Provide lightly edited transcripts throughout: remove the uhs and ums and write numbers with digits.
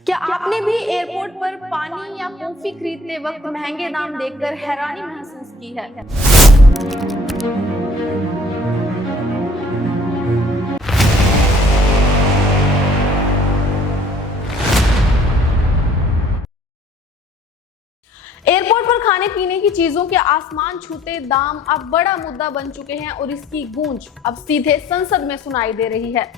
क्या आपने भी एयरपोर्ट पर पानी या कॉफी खरीदते वक्त महंगे दाम देखकर हैरानी महसूस की है? एयरपोर्ट पर खाने पीने की चीजों के आसमान छूते दाम अब बड़ा मुद्दा बन चुके हैं और इसकी गूंज अब सीधे संसद में सुनाई दे रही है।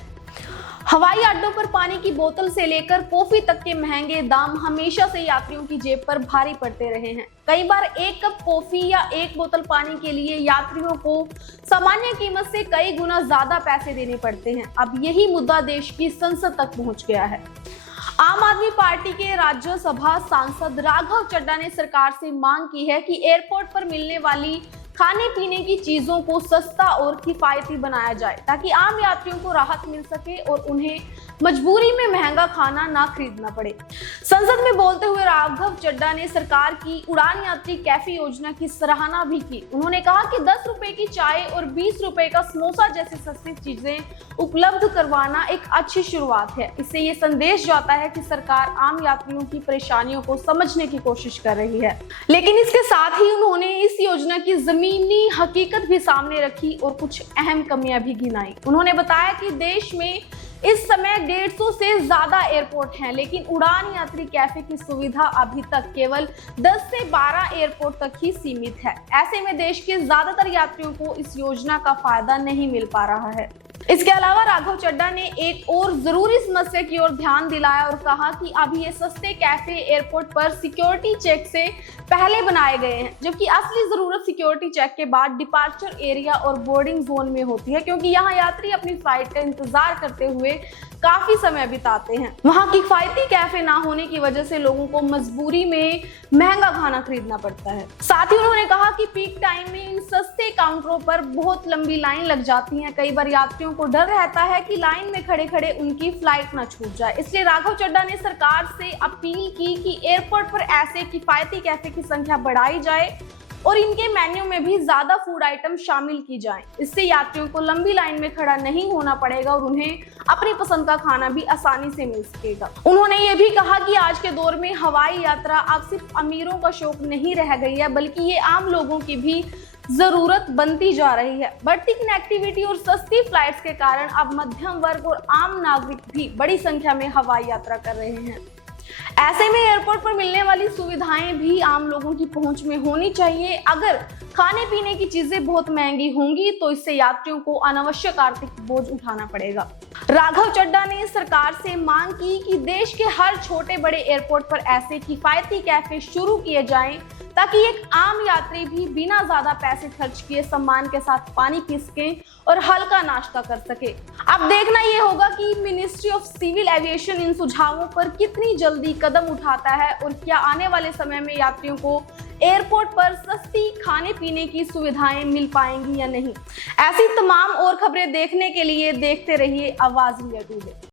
हवाई अड्डों पर पानी की बोतल से लेकर कॉफी तक के महंगे दाम हमेशा से यात्रियों की जेब पर भारी पड़ते रहे हैं। कई बार एक कप कॉफी या एक बोतल पानी के लिए यात्रियों को सामान्य कीमत से कई गुना ज्यादा पैसे देने पड़ते हैं। अब यही मुद्दा देश की संसद तक पहुंच गया है। आम आदमी पार्टी के राज्यसभा सांसद राघव चड्ढा ने सरकार से मांग की है कि एयरपोर्ट पर मिलने वाली खाने पीने की चीजों को सस्ता और किफायती बनाया जाए ताकि आम यात्रियों को राहत मिल सके और उन्हें मजबूरी में महंगा खाना ना खरीदना पड़े। संसद में बोलते हुए राघव चड्ढा ने सरकार की उड़ान यात्री कैफे योजना की सराहना भी की। उन्होंने कहा कि 10 रुपए की चाय और 20 रुपए का समोसा जैसी सस्ती चीजें उपलब्ध करवाना एक अच्छी शुरुआत है। इससे ये संदेश जाता है कि सरकार आम यात्रियों की परेशानियों को समझने की कोशिश कर रही है। लेकिन इसके साथ ही उन्होंने इस योजना की जमीनी हकीकत भी सामने रखी और कुछ अहम कमियां भी गिनाई। उन्होंने बताया कि देश में इस समय 150 से ज्यादा एयरपोर्ट हैं, लेकिन उड़ान यात्री कैफे की सुविधा अभी तक केवल 10 से 12 एयरपोर्ट तक ही सीमित है। ऐसे में देश के ज्यादातर यात्रियों को इस योजना का फायदा नहीं मिल पा रहा है। इसके अलावा राघव चड्ढा ने एक और जरूरी समस्या की ओर ध्यान दिलाया और कहा कि अभी ये सस्ते कैफे एयरपोर्ट पर सिक्योरिटी चेक से पहले बनाए गए हैं, जबकि असली जरूरत सिक्योरिटी चेक के बाद डिपार्चर एरिया और बोर्डिंग जोन में होती है, क्योंकि यहाँ यात्री अपनी फ्लाइट का इंतजार करते हुए काफी समय बिताते हैं। वहाँ किफायती कैफे ना होने की वजह से लोगों को मजबूरी में महंगा खाना खरीदना पड़ता है। साथ ही उन्होंने कहा कि पीक टाइम में इन सस्ते काउंटरों पर बहुत लंबी लाइन लग जाती है। कई बार यात्रियों को डर रहता है कि लाइन में खड़े खड़े उनकी फ्लाइट ना छूट जाए। इसलिए राघव चड्ढा ने सरकार से अपील की कि एयरपोर्ट पर ऐसे किफायती कैफे की संख्या बढ़ाई जाए और इनके मेन्यू में भी ज्यादा फूड आइटम शामिल की जाएं। इससे यात्रियों को लंबी लाइन में खड़ा नहीं होना पड़ेगा और उन्हें अपनी पसंद का खाना भी आसानी से मिल सकेगा। उन्होंने ये भी कहा कि आज के दौर में हवाई यात्रा अब सिर्फ अमीरों का शौक नहीं रह गई है, बल्कि ये आम लोगों की भी जरूरत बनती जा रही है। बढ़ती कनेक्टिविटी और सस्ती फ्लाइट्स के कारण अब मध्यम वर्ग और आम नागरिक भी बड़ी संख्या में हवाई यात्रा कर रहे हैं। ऐसे में एयरपोर्ट पर मिलने वाली सुविधाएं भी आम लोगों की पहुंच में होनी चाहिए। अगर खाने पीने की चीजें बहुत महंगी होंगी तो इससे यात्रियों को अनावश्यक आर्थिक बोझ उठाना पड़ेगा। राघव चड्ढा ने सरकार से मांग की कि देश के हर छोटे बड़े एयरपोर्ट पर ऐसे किफायती कैफे शुरू किए जाएं ताकि एक आम यात्री भी बिना ज्यादा पैसे खर्च किए सम्मान के साथ पानी पी सके और हल्का नाश्ता कर सके। अब देखना ये होगा कि मिनिस्ट्री ऑफ सिविल एविएशन इन सुझावों पर कितनी जल्दी कदम उठाता है और क्या आने वाले समय में यात्रियों को एयरपोर्ट पर सस्ती खाने पीने की सुविधाएं मिल पाएंगी या नहीं। ऐसी तमाम और खबरें देखने के लिए देखते रहिए आवाज इंडिया टुडे।